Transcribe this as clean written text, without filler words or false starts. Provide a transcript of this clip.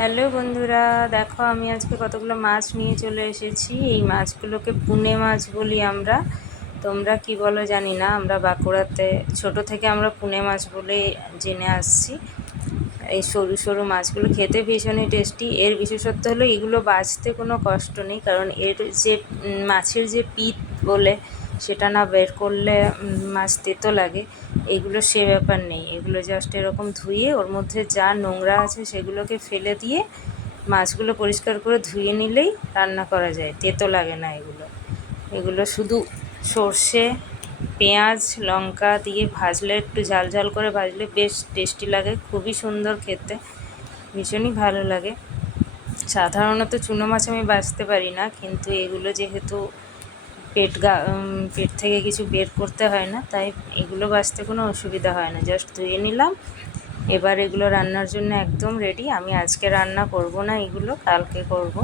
Hello বন্ধুরা, দেখো আমি আজকে কতগুলো মাছ নিয়ে চলে এসেছি। এই মাছগুলোকে পুনে মাছ বলি আমরা। তোমরা কি বলো জানি না, আমরা বাঁকুড়াতে ছোট থেকে আমরা পুনে মাছ বলে জেনে আসছি। এই সরু সরু মাছগুলো খেতে ভীষণই টেস্টি। এর বিশেষত্ব হলো এগুলো বাছতে কোনো কষ্ট নেই, কারণ এর যে মাছের যে পিঠ বলে সেটা না বের করলে মাছ তেতো লাগে। এগুলো সে ব্যাপার নেই, এগুলো জাস্ট এরকম ধুয়ে ওর মধ্যে যা নোংরা আছে সেগুলোকে ফেলে দিয়ে মাছগুলো পরিষ্কার করে ধুয়ে নিলেই রান্না করা যায়, তেতো লাগে না এগুলো। এগুলো শুধু সর্ষে, পেঁয়াজ, লঙ্কা দিয়ে ভাজলে, একটু ঝাল ঝাল করে ভাজলে বেশ টেস্টি লাগে, খুবই সুন্দর খেতে, ভীষণই ভালো লাগে। সাধারণত চুনো মাছ আমি বাছতে পারি না, কিন্তু এগুলো যেহেতু পেট থেকে কিছু বের করতে হয় না, তাই এগুলো বাছতে কোনো অসুবিধা হয় না। জাস্ট ধুয়ে নিলাম। এবার এগুলো রান্নার জন্য একদম রেডি। আমি আজকে রান্না করব না, এগুলো কালকে করব।